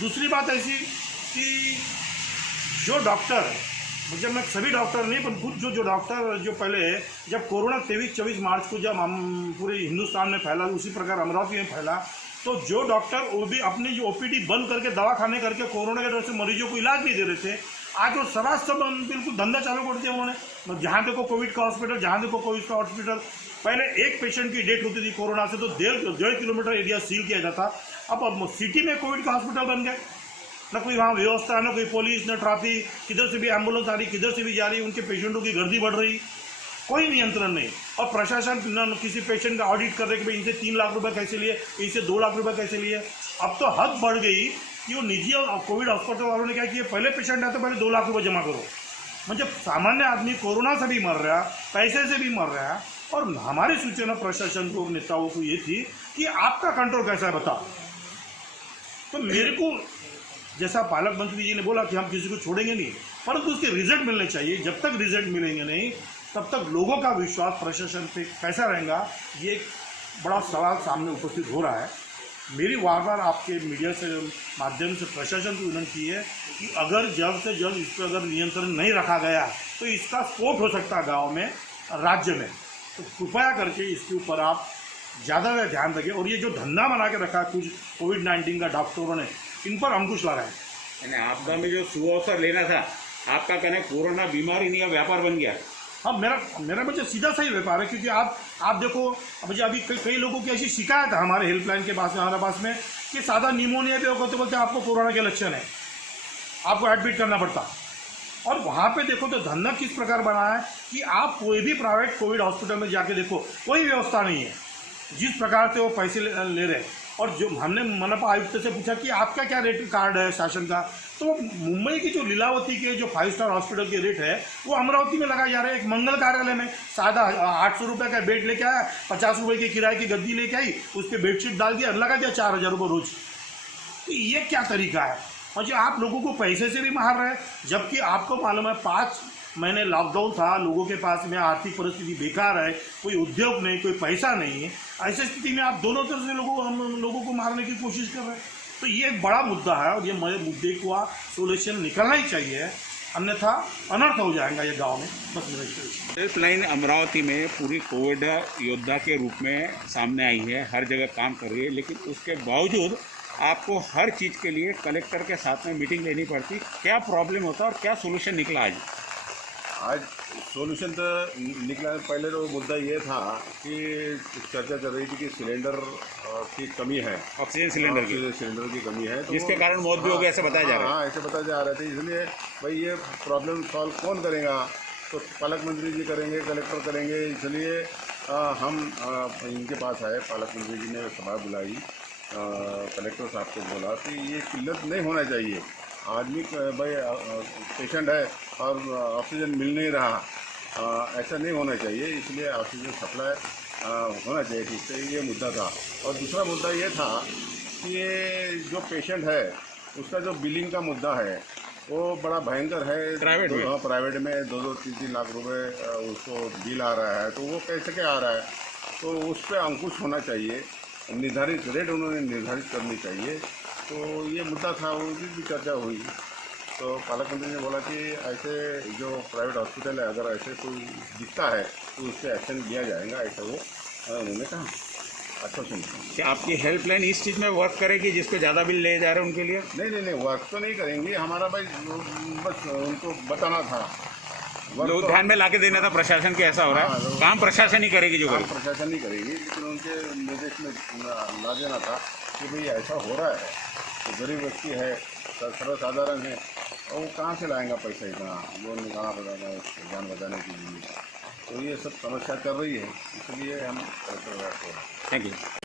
दूसरी बात ऐसी कि जो डॉक्टर, मुझे मैं सभी डॉक्टर नहीं, पर कुछ जो डॉक्टर जो पहले जब कोरोना 23-24 मार्च को जब हम पूरे हिंदुस्तान में फैला, उसी प्रकार अमरावती में फैला, तो जो डॉक्टर वो भी अपनी जो ओपीडी बंद करके दवाखाने करके कोरोना के डर से मरीजों को इलाज नहीं दे रहे थे, आज वो सब बिल्कुल धंधा चालू कर दिया उन्होंने. जहाँ देखो कोविड का हॉस्पिटल, जहाँ देखो कोविड का हॉस्पिटल. पहले एक पेशेंट की डेथ होती थी कोरोना से तो 1.5 किलोमीटर एरिया सील किया जाता. अब सिटी में कोविड का हॉस्पिटल बन गए, न कोई वहाँ व्यवस्था, न कोई पुलिस, न ट्रैफिक, किधर से भी एम्बुलेंस आ रही, किधर से भी जा रही, उनके पेशेंटों की गर्दी बढ़ रही, कोई नियंत्रण नहीं. और प्रशासन न किसी पेशेंट का ऑडिट कर रहे कि भाई इनसे 3 लाख रुपए कैसे लिए, इनसे 2 लाख रुपए कैसे लिए. अब तो हद बढ़ गई कि वो निजी कोविड हॉस्पिटल वालों ने क्या किया, पहले पेशेंट आए तो पहले 2 लाख रुपये जमा करो. मतलब सामान्य आदमी कोरोना से भी मर रहा, पैसे से भी मर रहा. और हमारी सूचना प्रशासन को, नेताओं को ये थी कि आपका कंट्रोल कैसा है बताओ. तो मेरे को जैसा पालक मंत्री जी ने बोला कि हम किसी को छोड़ेंगे नहीं, परंतु उसके रिजल्ट मिलने चाहिए. जब तक रिजल्ट मिलेंगे नहीं, तब तक लोगों का विश्वास प्रशासन पे कैसा रहेगा, ये बड़ा सवाल सामने उपस्थित हो रहा है। मेरी बार बार आपके मीडिया से माध्यम से प्रशासन को विनती की है कि अगर जल्द से जल्द इस पर अगर नियंत्रण नहीं रखा गया तो इसका स्फोट हो सकता है गाँव में, राज्य में। तो कृपया करके इसके ऊपर आप ज़्यादा ध्यान रखें और ये जो धंधा बना के रखा है कुछ कोविड-19 का डॉक्टरों ने, इन पर अंकुश लगाएं। यानी आपदा में जो सुअवसर लेना था, आपका कहना है कोरोना बीमारी नहीं का व्यापार बन गया। हाँ, मेरा मुझे सीधा सही व्यापार है, क्योंकि आप देखो मुझे अभी कई लोगों की ऐसी शिकायत है हमारे हेल्पलाइन के पास में, हमारे पास में, कि सादा निमोनिया भी होगा तो बोलते हैं आपको कोरोना के लक्षण है, आपको एडमिट करना पड़ता। और वहाँ पे देखो तो धंधा किस प्रकार बना है कि आप कोई भी प्राइवेट कोविड हॉस्पिटल में जाके देखो, कोई व्यवस्था नहीं है। जिस प्रकार से वो पैसे ले रहे हैं, और जो हमने मनपा आयुक्त से पूछा कि आपका क्या रेट कार्ड है शासन का, तो मुंबई की जो लीलावती के जो 5 स्टार हॉस्पिटल के रेट है वो अमरावती में लगाया जा रहा है। एक मंगल कार्यालय में सादा 800 रुपये का बेड लेके आया, 50 रुपये की किराए की गद्दी लेके आई, उस पर बेडशीट डाल दिया, लगा दिया 4000 रुपये रोज। तो ये क्या तरीका है? और जो आप लोगों को पैसे से भी मार रहे हैं, जबकि आपको मालूम है 5 महीने लॉकडाउन था, लोगों के पास में आर्थिक परिस्थिति बेकार है, कोई उद्योग नहीं, कोई पैसा नहीं है। ऐसी स्थिति में आप दोनों तरफ से हम लोगों को मारने की कोशिश कर रहे हैं। तो ये एक बड़ा मुद्दा है और ये मुद्दे को सोल्यूशन निकलना ही चाहिए, अन्यथा अनर्थ हो जाएगा ये गांव में। बस मेरा हेल्पलाइन अमरावती में पूरी कोविड योद्धा के रूप में सामने आई है, हर जगह काम कर रही है, लेकिन उसके बावजूद आपको हर चीज़ के लिए कलेक्टर के साथ में मीटिंग लेनी पड़ती। क्या प्रॉब्लम होता और क्या सोल्यूशन निकला आज सॉल्यूशन तो निकला। पहले तो मुद्दा ये था कि चर्चा चल रही थी कि सिलेंडर की कमी है, ऑक्सीजन सिलेंडर की कमी है, तो जिसके कारण मौत भी हो गई ऐसे बताया जा रहा है। हाँ, ऐसे बताया जा रहे थे। इसलिए भाई ये प्रॉब्लम सॉल्व कौन करेगा? तो पालक मंत्री जी करेंगे, कलेक्टर करेंगे। इसलिए हम इनके पास आए, पालक मंत्री जी ने सभा बुलाई, कलेक्टर साहब को बोला कि ये किल्लत नहीं होना चाहिए। आदमी भाई पेशेंट है और ऑक्सीजन मिल नहीं रहा, ऐसा नहीं होना चाहिए। इसलिए ऑक्सीजन सप्लाई होना चाहिए, ठीक से ये मुद्दा था। और दूसरा मुद्दा ये था कि ये जो पेशेंट है उसका जो बिलिंग का मुद्दा है वो बड़ा भयंकर है। प्राइवेट में 2-3 लाख रुपए उसको बिल आ रहा है, तो वो कैसे क्या आ रहा है? तो उस पर अंकुश होना चाहिए, निर्धारित रेट उन्होंने निर्धारित करनी चाहिए। तो ये मुद्दा था, वो भी चर्चा हुई। तो पालक मंत्री ने बोला कि ऐसे जो प्राइवेट हॉस्पिटल है, अगर ऐसे कोई दिखता है तो उस पर एक्शन लिया जाएगा, ऐसा वो उन्होंने कहा। अच्छा सुनिए, क्या आपकी हेल्पलाइन इस चीज़ में वर्क करेगी जिसको ज़्यादा बिल ले जा रहे हैं उनके लिए? नहीं, वर्क तो नहीं करेंगी। हमारा भाई बस उनको बताना था, लोग ध्यान में लाके देना था प्रशासन के। ऐसा हो रहा है, काम प्रशासन ही करेगी, जो काम प्रशासन ही करेगी, लेकिन उनके निर्देश में ला देना था कि भाई ऐसा हो रहा है, तो गरीब व्यक्ति है, सर्वसाधारण है, और वो कहाँ से लाएंगा पैसा इतना, वो निकालना पड़ेगा जान बचाने के लिए। तो ये सब समस्या कर रही है, इसलिए हम थैंक यू।